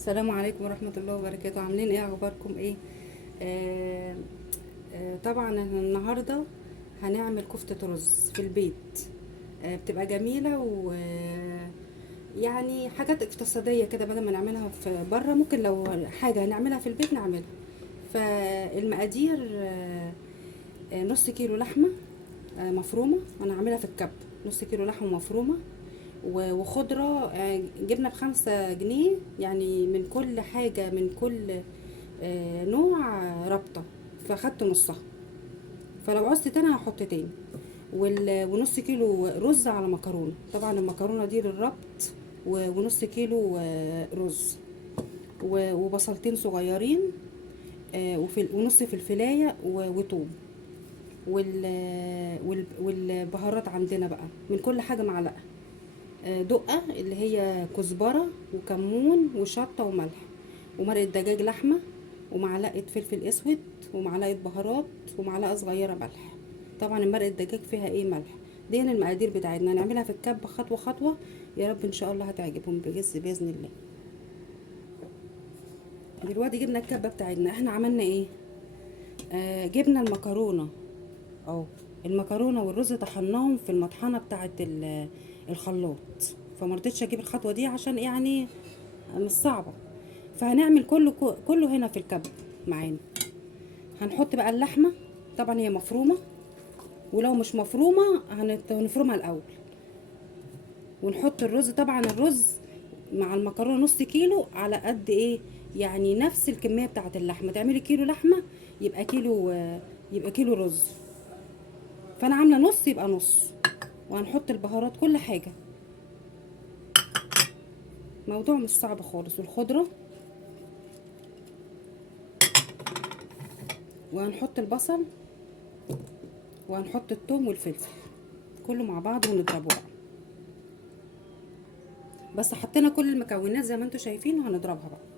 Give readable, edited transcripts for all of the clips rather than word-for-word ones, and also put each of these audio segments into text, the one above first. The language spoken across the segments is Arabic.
السلام عليكم ورحمة الله وبركاته. عاملين ايه؟ اخباركم ايه؟ آه طبعا احنا النهاردة هنعمل كفتة رز في البيت. بتبقى جميلة و يعني حاجات اقتصادية كده، بدل ما نعملها في بره ممكن لو حاجة هنعملها في البيت نعملها. فالمقادير نص كيلو لحمة مفرومة، وانا عاملها في الكب. نص كيلو لحمة مفرومة وخضرة، جبنة ب5 جنيه، يعني من كل حاجة، من كل نوع رابطة، فاخدت نصها. فلو عوزت تاني هحط تاني. ونص كيلو رز على مكرونة، طبعا المكرونة دي للربط. ونص كيلو رز وبصلتين صغيرين، ونص فلفلاية وتوم. والبهارات عندنا بقى من كل حاجة معلقة. دقة اللي هي كزبرة وكمون وشطة وملح، ومرقة دجاج لحمة، ومعلقة فلفل اسود، ومعلقة بهارات، ومعلقة صغيرة ملح. طبعا المرقة الدجاج فيها ايه؟ ملح. دي المقادير بتاعتنا، هنعملها في الكب خطوة خطوة. يا رب ان شاء الله هتعجبهم بإذن الله. دلوقتي جبنا الكبة بتاعتنا. احنا عملنا ايه؟ جبنا المكرونة اهو. المكرونة والرز طحناهم في المطحنة بتاعت الخلاط. فمرضتش اجيب الخطوة دي عشان يعني مش صعبة. فهنعمل كله هنا في الكب معانا. هنحط بقى اللحمة، طبعا هي مفرومة، ولو مش مفرومة هنفرمها الاول. ونحط الرز، طبعا الرز مع المكرونة نص كيلو على قد ايه، يعني نفس الكمية بتاعت اللحمة. تعملي كيلو لحمة يبقى كيلو رز. فانا عاملة نص يبقى نص. وهنحط البهارات كل حاجة، موضوع مش صعب خالص. والخضرة، وهنحط البصل، وهنحط الثوم والفلفل كله مع بعض ونضربه بقى. بس حطينا كل المكونات زي ما انتم شايفين، وهنضربها بقى.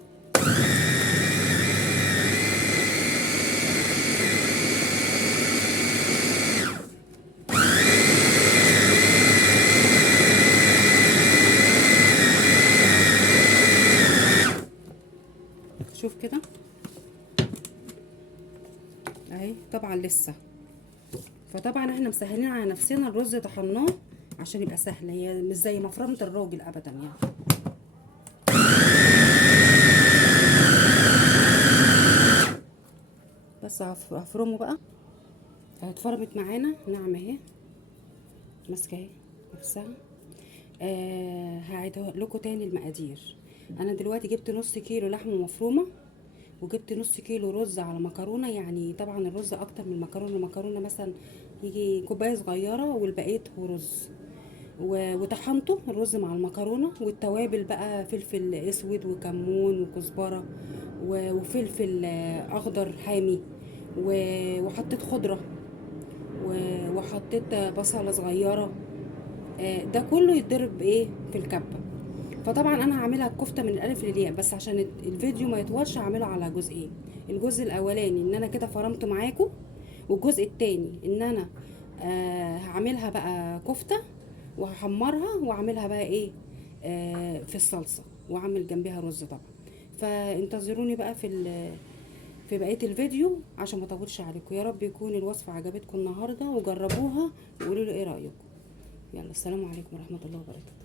شوف كده اهي، طبعا لسه. فطبعا احنا مسهلين على نفسنا، الرز طحناه عشان يبقى سهل، هي مش زي مفرمة الراجل ابدا يعني. بس هفرمه بقى. اتفرمت معانا ناعمه اهي، ماسكه اهي نفسها. هعيد لكم تاني المقادير. انا دلوقتي جبت نص كيلو لحمه مفرومه، وجبت نص كيلو رز على مكرونه. يعني طبعا الرز اكتر من المكرونه مثلا يجي كوبايه صغيره، والبقيه هو رز. وطحنته الرز مع المكرونه، والتوابل بقى فلفل اسود وكمون وكزبره وفلفل اخضر حامي، وحطيت خضره، وحطيت بصله صغيره. ده كله يتضرب ايه في الكبه. فطبعا انا هعملها الكفته من الالف للياء، بس عشان الفيديو ما يطولش هعمله على جزئين. الجزء الاولاني ان انا كده فرمت معاكم، والجزء التاني ان انا هعملها بقى كفته، وهحمرها واعملها بقى ايه في الصلصه، واعمل جنبها رز طبعا. فانتظروني بقى في بقيه الفيديو عشان ما اطولش عليكم. يا رب يكون الوصفه عجبتكم النهارده، وجربوها وقولوا لي ايه رايكم. يلا، السلام عليكم ورحمه الله وبركاته.